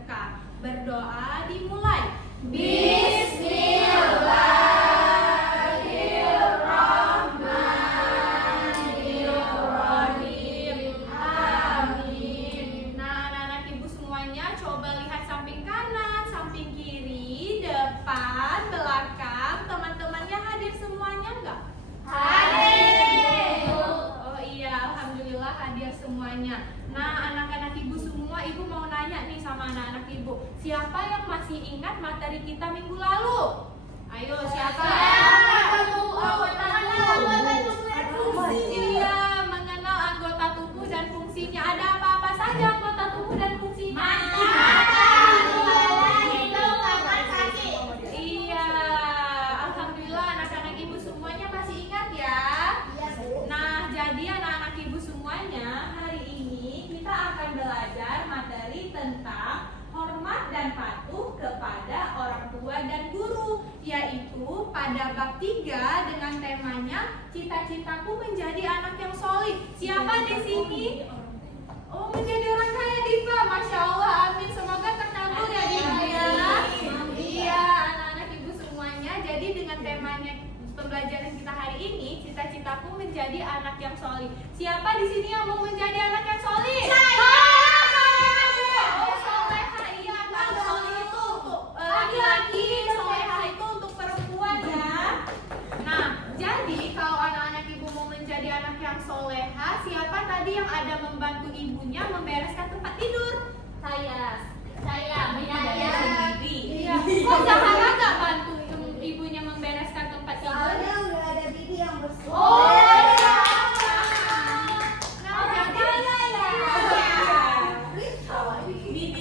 berkah. Berdoa dimulai. Bismillahirrahmanirrahim. Amin. Nah, anak-anak ibu semuanya coba lihat samping kanan, samping kiri, depan, belakang. Teman-temannya hadir semuanya enggak? Hadir. Oh iya, alhamdulillah hadir semuanya. Nah, anak-anak ibu semua, ibu mau nanya nih sama anak-anak ibu. Siapa yang masih ingat materi kita minggu lalu? Ayo, siapa? Iya, mengenal anggota tubuh dan fungsinya. Ada apa-apa saja anggota tubuh dan fungsinya? Iya, alhamdulillah anak-anak ibu semuanya masih ingat ya. Nah, jadi anak-anak ibu semuanya, hari ini kita akan belajar materi tentang hormat dan patuh kepada orang tua dan guru, yaitu pada bab 3 dengan temanya cita-citaku menjadi anak yang solih. Siapa di sini? Oh, menjadi orang kaya, Diva. Masya Allah, amin. Semoga terkabul ya, Diva ya. Iya, anak-anak ibu semuanya. Jadi dengan temanya pembelajaran kita hari ini, cita-citaku menjadi anak yang solih. Siapa di sini yang mau menjadi anak yang solih? Oh, soleha, iya. Kalau solih itu untuk laki-laki, soleha itu untuk perempuan ya. Nah, jadi kalau anak-anak ibu mau menjadi anak yang soleha, siapa tadi yang ada membantu ibunya membereskan tempat tidur? Saya. Iya. Kok Zahara nggak bantu ibunya membereskan tempat tidur? Oh, iya. Nah, jadi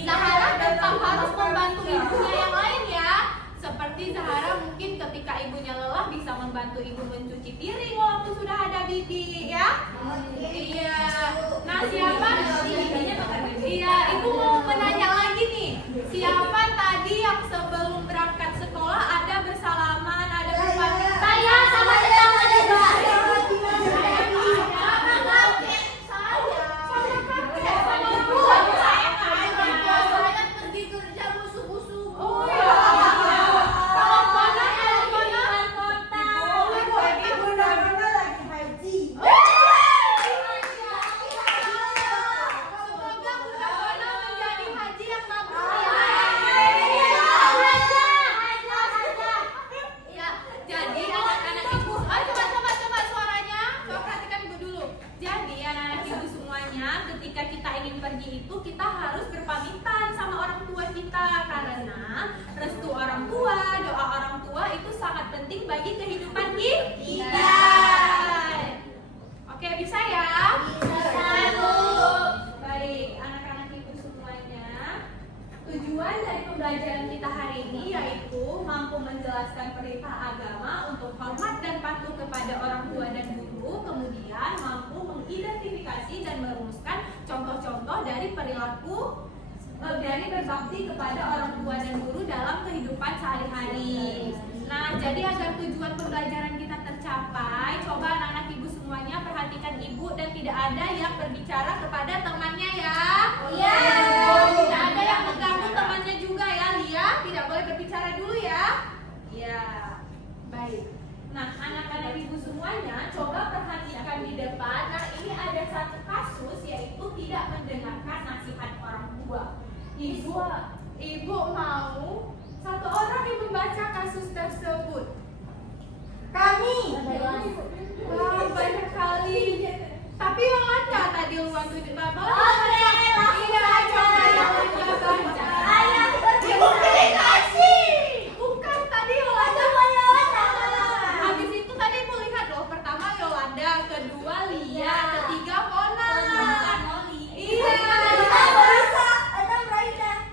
Zahara tetap harus membantu ibunya yang lain ya. Seperti Zahara mungkin ketika ibunya lelah bisa membantu ibu mencuci piring walaupun sudah ada bibi ya. Iya. Nah, siapa? Iya, ibu mau menanya lagi nih. Siapa tadi yang sebelum berangkat sekolah ada bersalaman, ada berpamitan? Saya sama teman-teman, Mbak. Ketika kita ingin pergi itu kita harus berpamitan sama orang tua kita, karena restu orang tua, doa orang tua itu sangat penting bagi kehidupan kita. Oke, bisa ya? Baik, anak-anak ibu semuanya, tujuan dari pembelajaran kita hari ini yaitu mampu menjelaskan perintah agama untuk hormat dan patuh kepada orang tua dan guru, kemudian mampu mengidentifikasi dan merumuskan contoh-contoh dari perilaku dari berbakti kepada orang tua dan guru dalam kehidupan sehari-hari. Nah, jadi agar tujuan pembelajaran kita tercapai, coba anak-anak ibu semuanya perhatikan ibu dan tidak ada yang berbicara kepada temannya ya. Iya. Tidak ada yang mengganggu temannya juga ya, Lia. Tidak boleh berbicara dulu ya. Iya. Baik. Nah, anak-anak ibu semuanya coba perhatikan di depan. Nah, ini ada satu kasus yaitu tidak mendengarkan nasihat orang tua. Ibu mau satu orang yang membaca kasus tersebut. Kami. Wah, banyak kali. Tapi Yolanda tadi luang tujuh bapak. Iya, coba Yolanda baca. Bukan tadi Yolanda. Habis itu tadi aku lihat loh, pertama Yolanda, kedua Lia, ketiga Kona. Iya.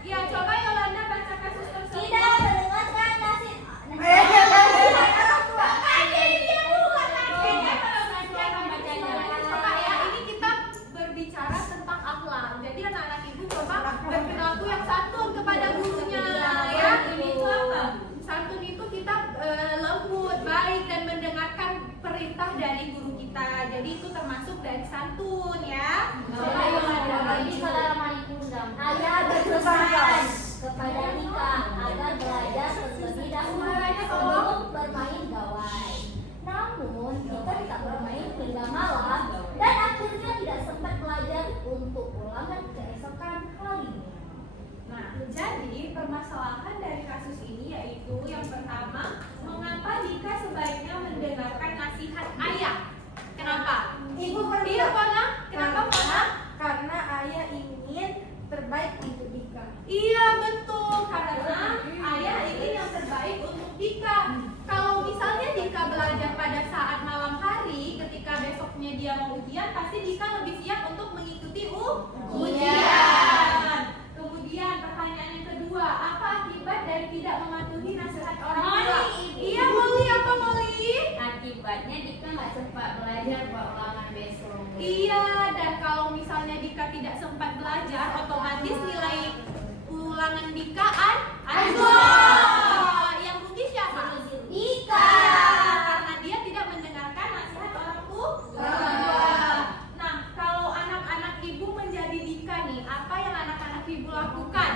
Ya, coba Yolanda baca kasus tersebut. Coba ya, ini kita berbicara tentang akhlak. Jadi anak-anak ibu coba berperilaku yang santun kepada gurunya ya. Ini itu apa? Santun itu kita lembut, baik dan mendengarkan perintah dari guru kita. Jadi itu termasuk dari santun ya. Coba Yolanda. Ayah berkesan. permasalahan dari kasus ini yaitu yang pertama, mengapa Dika sebaiknya mendengarkan nasihat ayah? Kenapa? Ibu Iya, Fona. Kenapa, Fona? Karena ayah ingin terbaik untuk Dika. Iya, betul. Karena ayah ingin yang terbaik untuk Dika. Kalau misalnya Dika belajar pada saat malam hari, ketika besoknya dia mau ujian, pasti Dika lebih siap untuk mengikuti ujian. Kemudian pertanyaan yang kedua, apa akibat dari tidak mematuhi nasihat orang tua? Iya, Molly, apa Molly? Akibatnya Dika nggak sempat belajar buat ulangan besok. Iya, dan kalau misalnya Dika tidak sempat belajar, otomatis nilai ulangan Dika anjlok. Yang rugi siapa? Dika. Karena dia tidak mendengarkan nasihat orang tua. Nah, kalau anak-anak ibu menjadi Dika nih, apa yang anak-anak ibu lakukan?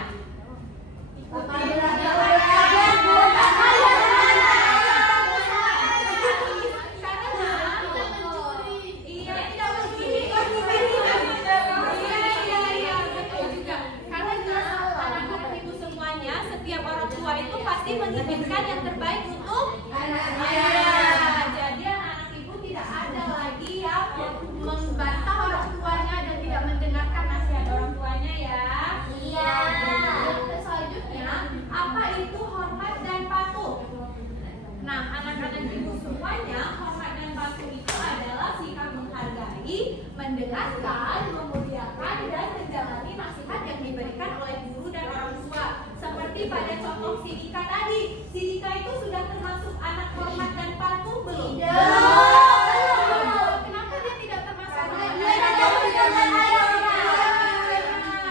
Menginginkan yang terbaik untuk anaknya. Jadi anak-anak ibu tidak ada lagi yang membantah orang tuanya dan tidak mendengarkan nasihat orang tuanya ya. Iya. Selanjutnya, apa itu hormat dan patuh? Nah, anak-anak ibu semuanya, hormat dan patuh itu adalah sikap menghargai, mendengarkan, memuliakan, dan menjalani nasihat yang diberikan oleh guru dan orang tua. Seperti pada contoh si Dika tadi, si Dika itu sudah termasuk anak hormat dan patuh belum? Kenapa dia tidak termasuk?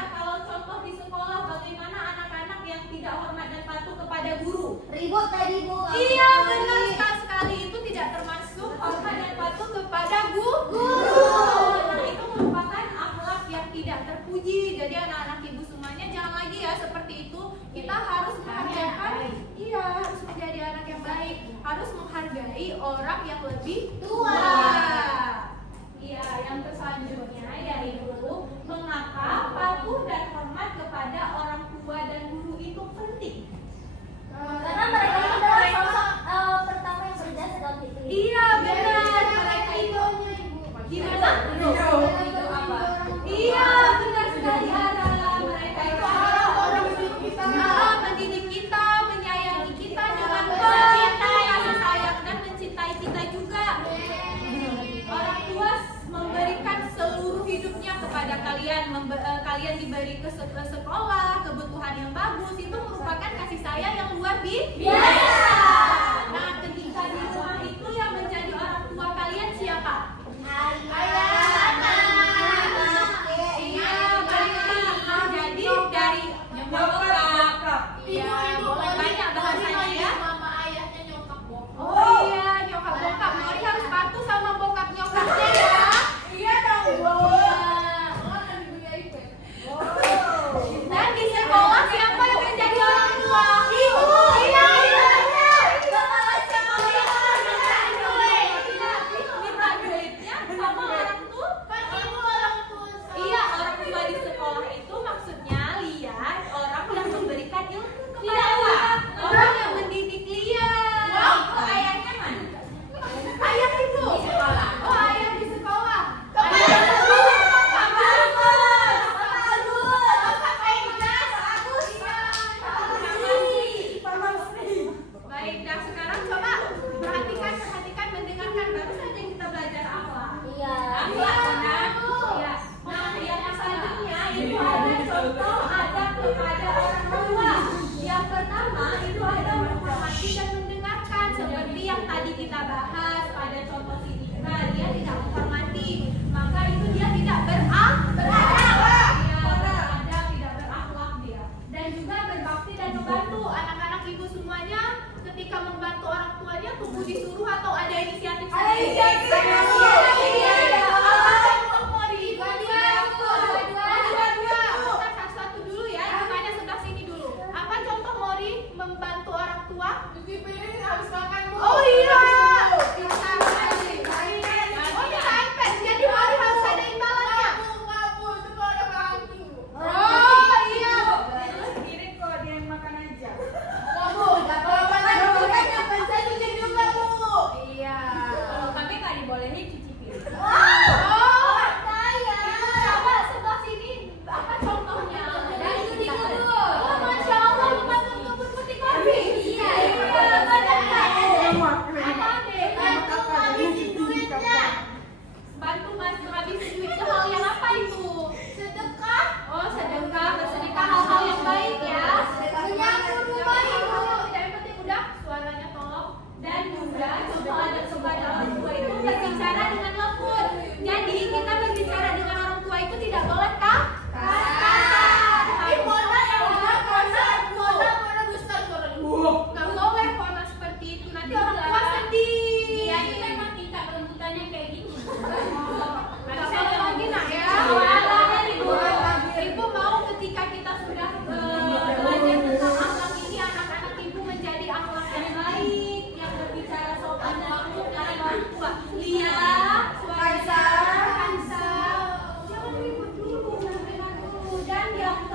Kalau contoh di sekolah, bagaimana anak-anak yang tidak hormat dan patuh kepada guru? Ribut tadi, Bu. Iya, benar sekali, itu tidak termasuk hormat dan patuh kepada guru. Nah, itu merupakan akhlak yang tidak terpuji. Jadi anak-anak ibu semuanya jangan lagi ya seperti itu. Kita harus menghargai, iya, harus menjadi anak yang baik, harus menghargai orang yang lebih tua. Iya, yang selanjutnya yaitu mengapa patuh dan hormat kepada orang tua dan guru itu penting? Karena mereka itu adalah sosok pertama yang berjasa dalam hidup. Iya, benar. Mereka itu gimana? Iya, benar sekali Ara. Mereka itu adalah orang mendidik kita, menyayangi kita dengan cinta, kasih sayang dan mencintai kita juga. Orang tua memberikan seluruh hidupnya kepada kalian, kalian diberi ke sekolah, kebutuhan yang bagus, itu merupakan kasih sayang yang luar biasa. Nah, ketika di rumah itu yang menjadi orang tua kalian siapa? Jadi dari nyokap. Iya, boleh banyak bahasanya ya. Mama ayahnya nyokap bokap. Oh iya, nyokap bokap. Mori harus patuh sama bokap nyokapnya ya. Iya dong, Bu. Dan di sekolah siapa yang menjadi orang tua? Ibu. Iya.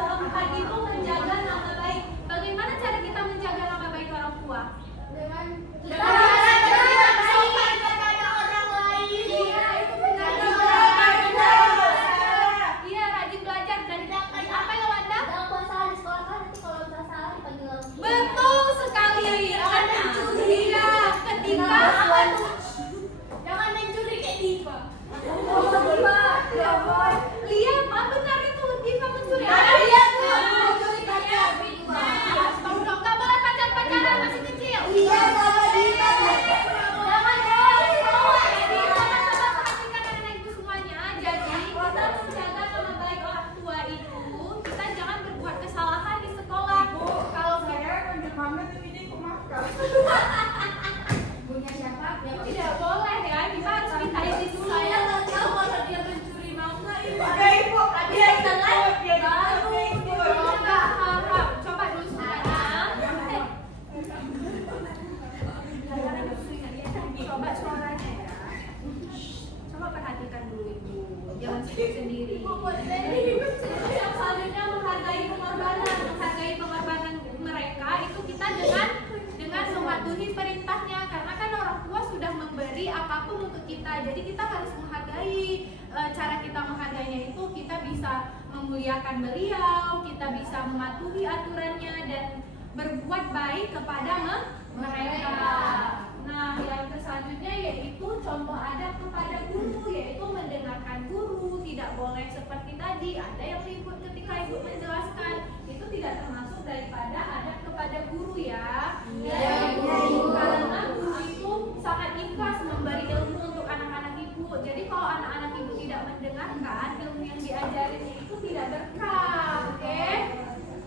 keempat itu menjaga nama baik. Bagaimana cara kita menjaga nama baik orang tua? Dengan sopan kepada orang lain. Iya, itu benar. Iya, rajin belajar dan apa ya Wanda? jangan buat salah di sekolah kan nanti kalau misalnya salah dipanggil orang tua. Betul sekali. Akan mencuri ya. Ketika Jangan mencuri kayak Diva. Lia, apa benar itu Diva mencuri? Iya tuh, mencuri kayak Diva. Nggak boleh pacaran masih kecil. Iya sama Diva. Jangan Jadi teman-teman perhatikan anak ibu semuanya. Jadi kita menjaga nama baik orang tua itu, kita jangan berbuat kesalahan di sekolah. Kalau saya panggil mama tapi dia pemakan. Punya siapa? Itu tidak boleh ya. Kita harus minta izin dulu. Saya nggak tahu kalau dia mencuri mama ibu. Ada ibu. Dia ikut. Dia ikut. Nggak harap. Coba dulu semuanya. Coba suaranya ya. Coba perhatikan dulu ibu. Jangan sendiri. Yang selanjutnya menghargai pengorbanan mereka itu kita dengan mematuhi perintahnya, karena kan orang tua sudah memberi apapun untuk kita, jadi kita harus menghargai. Cara kita menghargainya itu kita bisa memuliakan beliau, kita bisa mematuhi aturannya dan berbuat baik kepada mereka. Nah, yang selanjutnya yaitu contoh adab kepada guru, yaitu mendengarkan guru. Tidak boleh seperti tadi ada yang ribut ketika ibu menjelaskan, itu tidak termasuk daripada adab kepada guru ya. Karena guru itu sangat ikhlas memberi ilmu untuk anak-anak ibu. Jadi kalau anak-anak ibu tidak mendengarkan, ilmu yang diajarin itu tidak berkah. Oke?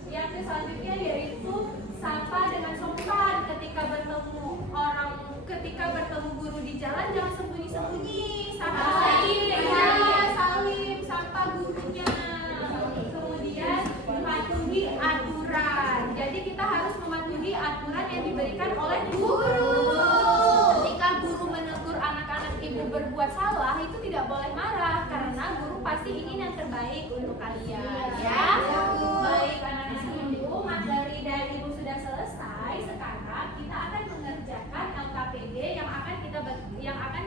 Yang selanjutnya yaitu sapa dengan sopan ketika bertemu guru di jalan, jangan sembunyi-sembunyi. Sapa salim, sapa gurunya. Kemudian mematuhi aturan. Jadi kita harus mematuhi aturan yang diberikan oleh guru. Ketika guru menegur anak-anak ibu berbuat salah, itu tidak boleh marah karena guru pasti ingin yang terbaik untuk kalian. Ya, baik anak-anak ibu, materi dari ibu sudah selesai. Sekarang kita akan mengerjakan LKPD yang akan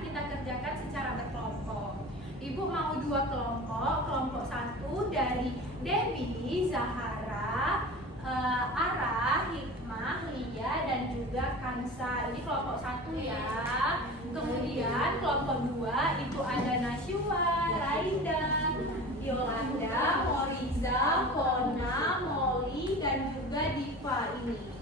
kita kerjakan secara berkelompok. Ibu mau 2 kelompok. Kelompok 1 dari Debbie, Zahara, Ara, Hikmah, Lia, dan juga Kansa. Ini kelompok 1 ya. Kemudian kelompok 2 itu ada Nashwa, Raida, Yolanda, Moriza, Kona, Molly, dan juga Diva ini.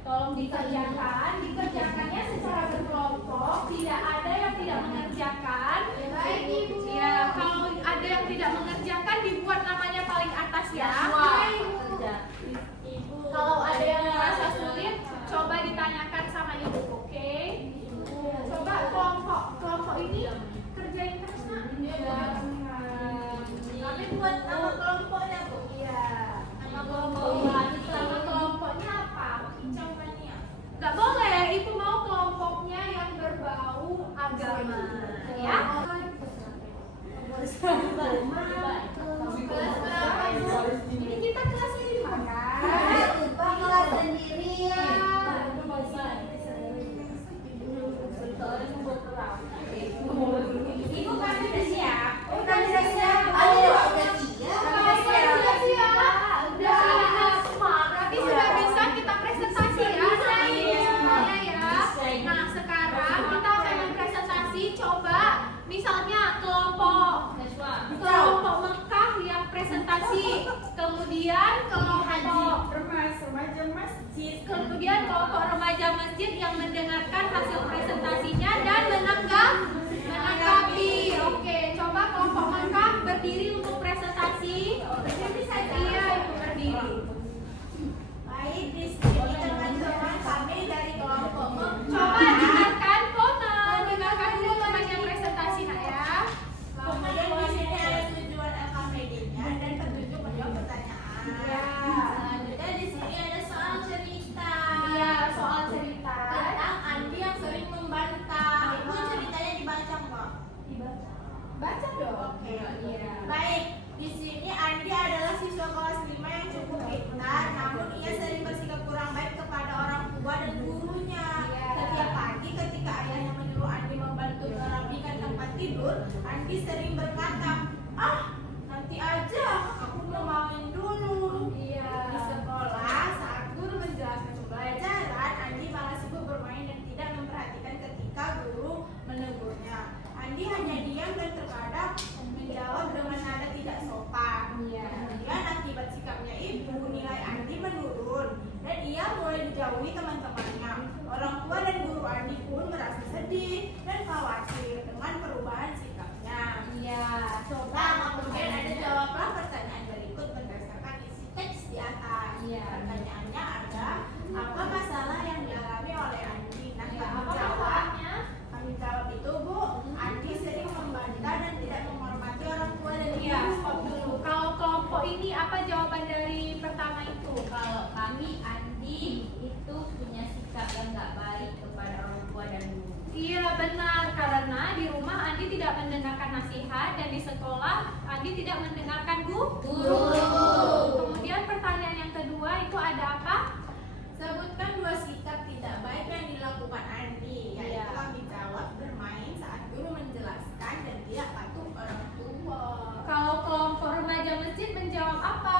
Tolong dikerjakannya secara berkelompok. Tidak ada yang tidak mengerjakan. Baik, Ibu. Ya, kalau ada yang tidak mengerjakan dibuat namanya paling atas ya. Kalau ada yang merasa sulit, coba ditanyakan sama ibu, oke? Coba kelompok ini kerjain terus nak. Tapi buat nama kelompoknya Bu. Iya. Nama kelompoknya apa? Gak boleh, ibu mau kelompoknya yang berbau agama, ya? Ini kita kelas 5 kan? Kelas sendirian. Ibu pasti udah siap? Udah siap. Udah siap. Berarti sudah bisa kita presentasi ya semuanya ya. Nah sekarang kita akan mempresentasi. Coba misalnya kelompok Mekah yang presentasi, kemudian kelompok remaja masjid yang mendengarkan hasil presentasinya dan menanggapi. Oke, coba kelompok Mekah berdiri untuk presentasi. Iya, ibu berdiri. Baik, di sini teman-teman kami dari kelompok Coba dengarkan Kona, dengarkan dulu temannya presentasi nak ya. Kemudian di sini ada tujuan LKPD-nya dan petunjuk menjawab pertanyaan. Iya. Selanjutnya di sini ada soal cerita. Iya, soal cerita. Tentang Andi yang sering membantah. Ibu cerita tidur, Andi sering berkata, "Ah, nanti aja, aku mau main dulu." Iya. Di sekolah, saat guru menjelaskan pembelajaran, Andi malah sibuk bermain dan tidak memperhatikan ketika guru menegurnya. Andi hanya diam dan terkadang menjawab dengan nada tidak sopan. Iya. Kemudian akibat sikapnya itu, nilai Andi menurun dan ia mulai dijauhi teman-temannya. Orang tua dan guru Andi pun merasa sedih dan khawatir dengan perubahan sikapnya. Iya. Coba kemudian ada jawablah pertanyaan berikut berdasarkan isi teks di atas. Iya. Pertanyaannya ada, apa masalah yang dialami oleh Andi? Nah, Iya, kami apa jawab. masalahnya? Kami jawab itu, Bu, Andi sering membantah dan tidak menghormati orang tua dan Iya, guru. stop dulu. Kalau kelompok ini apa jawaban dari pertama itu? Kalau kami Andi itu punya sikap yang nggak baik kepada orang tua dan guru. Iya benar, karena di rumah Andi tidak mendengarkan nasihat dan di sekolah Andi tidak mendengarkan guru. Kemudian pertanyaan yang kedua itu ada apa? Sebutkan 2 sikap tidak baik yang dilakukan Andi. Yaitu Iya. kami jawab bermain saat guru menjelaskan dan tidak patuh orang tua. Kalau kelompok remaja masjid menjawab apa?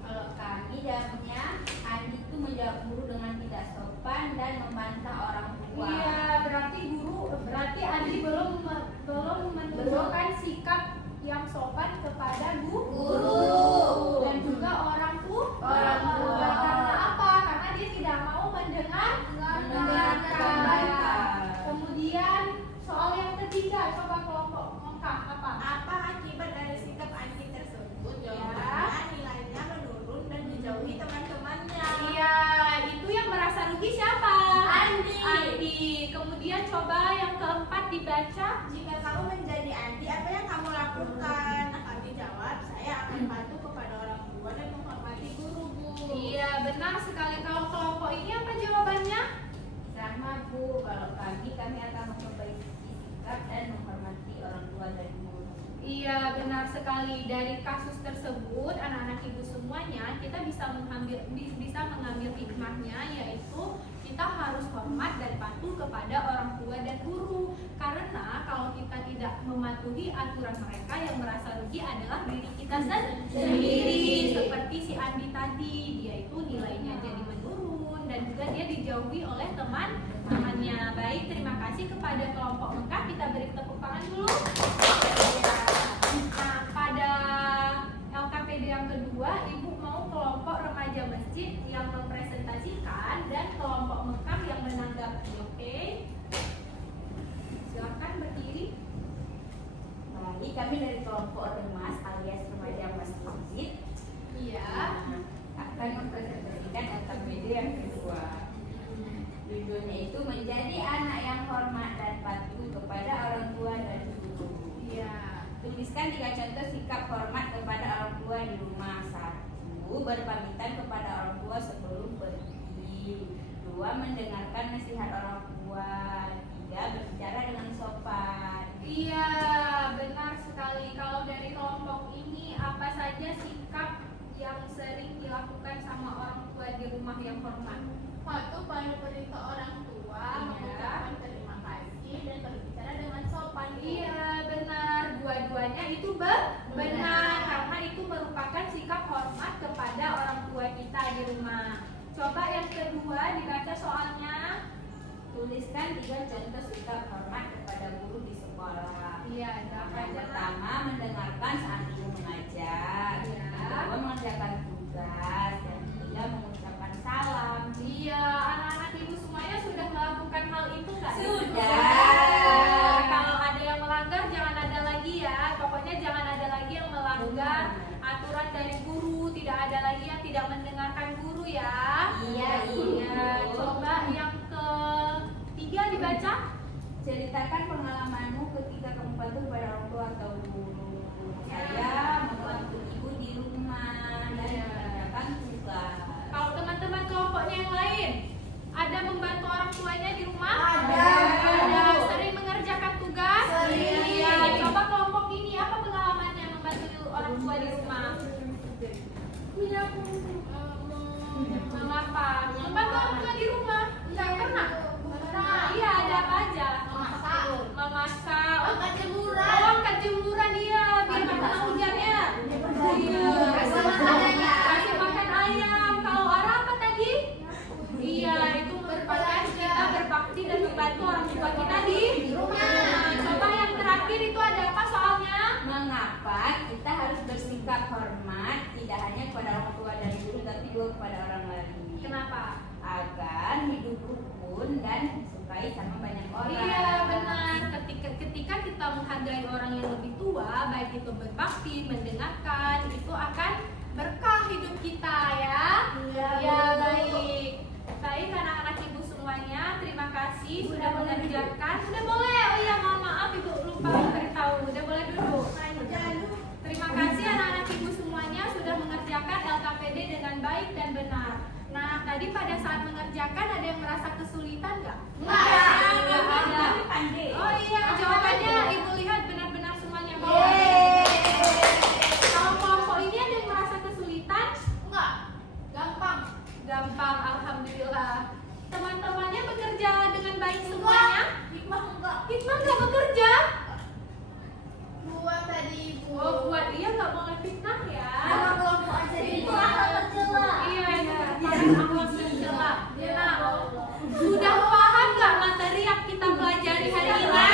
Kalau kami jawabnya Andi itu menjawab guru dengan tidak sopan dan membantah orang tua. Iya, berarti Andi belum menunjukkan sikap yang sopan kepada guru dan juga orang tua. Karena apa? Karena dia tidak mau mendengarkan. Kemudian soal yang ketiga, coba kelompok Mekah apa? Apa akibat dari sikap Andi tersebut? Jawabannya nilainya menurun dan dijauhi teman-temannya. Iya, itu yang merasa rugi siapa? Andi. Kemudian coba yang keempat dibaca. Jika kamu menjadi Andi, apa yang kamu lakukan? Nah, kami jawab, saya akan patuh kepada orang tua dan menghormati guru, Bu. Iya, benar sekali. Kalau kelompok ini apa jawabannya? Sama Bu, kalau kami akan memperbaiki sikap dan menghormati orang tua dan guru. Iya, benar sekali. Dari kasus tersebut, anak-anak ibu semuanya, kita bisa mengambil hikmahnya, yaitu kita harus hormat dan patuh kepada orang tua dan guru. Karena kalau kita tidak mematuhi aturan mereka, yang merasa rugi adalah diri kita sendiri. Seperti si Andi tadi, dia itu nilainya jadi menurun dan juga dia dijauhi oleh teman-temannya. Baik, terima kasih kepada kelompok Mekah. Kita beri tepuk tangan dulu. Nah, pada LKPD yang kedua, Ibu mau kelompok remaja masjid yang mempresentasikan dan kelompok Mekah yang menanggapi. Oke? Silakan berdiri. Baik, kami dari kelompok Remas alias remaja masjid. Iya. Akan mempresentasikan LKPD yang kedua. Judulnya itu menjadi anak yang hormat dan patuh kepada orang tua dan guru. Iya. Tuliskan 3 contoh sikap hormat kepada orang tua di rumah. 1. Berpamitan kepada orang tua sebelum pergi. 2. Mendengarkan nasihat orang tua. 3. Berbicara dengan sopan. Iya, benar sekali. Kalau dari kelompok ini apa saja sikap yang sering dilakukan sama orang tua di rumah yang hormat? Patuh pada perintah orang tua, Iya. mengucapkan terima kasih dan berbicara dengan sopan. Bu. Iya, benar. Dua-duanya itu benar karena itu merupakan sikap hormat kepada orang tua kita di rumah. Coba yang kedua dibaca soalnya. Tuliskan 3 contoh sikap hormat kepada guru di sekolah. Iya, ada apa Yang aja? pertama, mendengarkan saat guru mengajar. Iya. Kedua, mengerjakan tugas. Dan ketiga, mengucapkan salam. Iya, anak-anak ibu semuanya sudah melakukan hal itu nggak? Sudah. Kalau ada yang melanggar jangan ada lagi ya. Pokoknya jangan ada lagi yang melanggar aturan dari guru. Tidak ada lagi yang tidak mendengarkan guru ya. Iya, Iya. Ibu. Coba yang ketiga dibaca. Ceritakan pengalamanmu ketika kamu patuh pada orang tua atau guru. Saya membantu ibu di rumah dan Iya. mengerjakan tugas. Kalau teman-teman kelompoknya yang lain, ada membantu orang tuanya di rumah? Ada. Ada. Sering mengerjakan tugas? Sering. Iya. Coba kelompok ini apa pengalamannya membantu orang tua di rumah? Mengapa? Membantu orang tua di rumah? Enggak pernah? Iya, ada apa aja? Memasak. Memasak. Angkat jemuran. juga kepada orang lain. Kenapa? Agar hidup rukun dan disukai sama banyak orang. Iya benar. Ketika kita menghargai orang yang lebih tua, baik itu berbakti, mendengarkan, itu akan berkah hidup kita ya. Ya baik. Baik anak-anak ibu semuanya, terima kasih sudah mengerjakan. Sudah boleh. Oh iya mohon maaf ibu lupa beritahu. Udah boleh duduk. Terima kasih anak-anak ibu semuanya sudah mengerjakan LKPD dengan baik dan benar. Nah, tadi pada saat mengerjakan ada yang merasa kesulitan nggak? Enggak ada. Pandai. Oh iya, jawabannya ibu lihat benar-benar semuanya baik. Kalau kelompok ini ada yang merasa kesulitan? Enggak, gampang. Gampang, alhamdulillah. Teman-temannya bekerja dengan baik semuanya? Hikmah enggak. Hikmah nggak bekerja? Buat tadi Bu. Oh, buat dia nggak boleh fitnah ya? Nama kelompok aja Itu dulu. akhlak tercela. Iya, akhlak tercela. Nah, sudah paham nggak materi yang kita pelajari hari ini?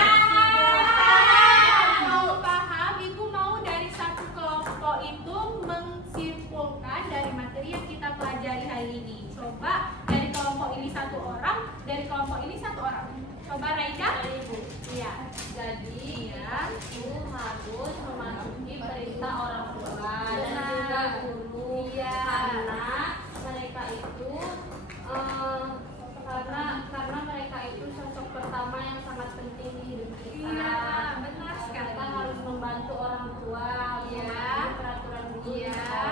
Kalau paham, ibu mau dari satu kelompok itu menyimpulkan dari materi yang kita pelajari hari ini. Coba dari kelompok ini satu orang, dari kelompok ini satu orang. Coba Raida. Iya. Jadi Iya. itu harus mematuhi perintah orang tua dan Benar. juga guru. Iya. Karena mereka itu karena mereka itu sosok pertama yang sangat penting di hidup kita. Iya, benar sekali. Kita harus membantu orang tua. Iya. mematuhi peraturan guru. Iya. kita.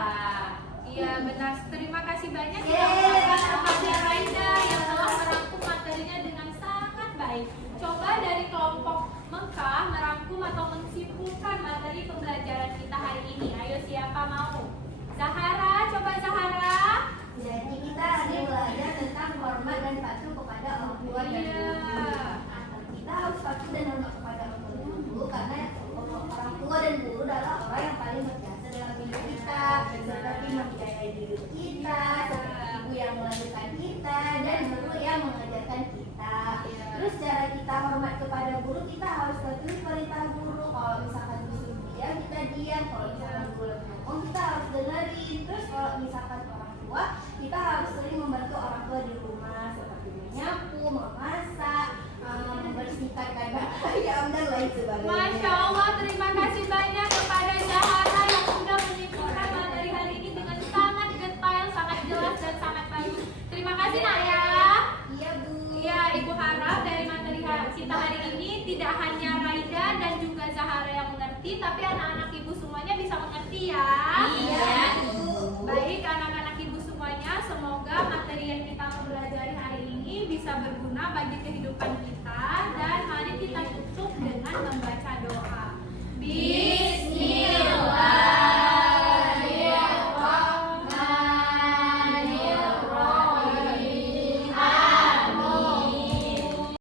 Iya benar. Terima kasih banyak kita ucapkan kepada Raida yang telah merangkum materinya dengan sangat baik. Coba dari kelompok Mekah merangkum atau menyimpulkan materi pembelajaran kita hari ini. Ayo siapa mau? Zahara, coba Zahara. Jadi kita hari belajar tentang hormat dan patuh kepada orang tua dan Iya. guru. Kita harus patuh dan hormat kepada orang tua dan guru karena orang tua dan guru adalah orang yang paling berjasa dalam hidup kita, seperti membiayai diri kita, seperti ibu yang melahirkan kita dan guru yang mengajarkan kita. Terus cara kita hormat kepada guru, kita harus patuhi perintah guru. Kalau misalkan disuruh diam, kita diam. Kalau misalkan guru lagi ngomong, kita harus dengerin. Terus kalau misalkan orang tua, kita harus sering membantu orang tua di rumah seperti menyapu, memasak, membersihkan kandang ayam dan lain sebagainya. Masya Allah, terima kasih banyak kepada Zahara yang sudah menyimpulkan materi hari ini dengan sangat detail, sangat jelas dan sangat bagus. Terima kasih nak ya. Iya Bu. Iya, Ibu harap dari materi kita hari ini tidak hanya Raida dan juga Zahara yang mengerti, tapi anak-anak ibu semuanya bisa mengerti ya. Iya Bu. Baik anak-anak ibu semuanya, semoga materi yang kita pelajari hari ini bisa berguna bagi kehidupan kita dan mari kita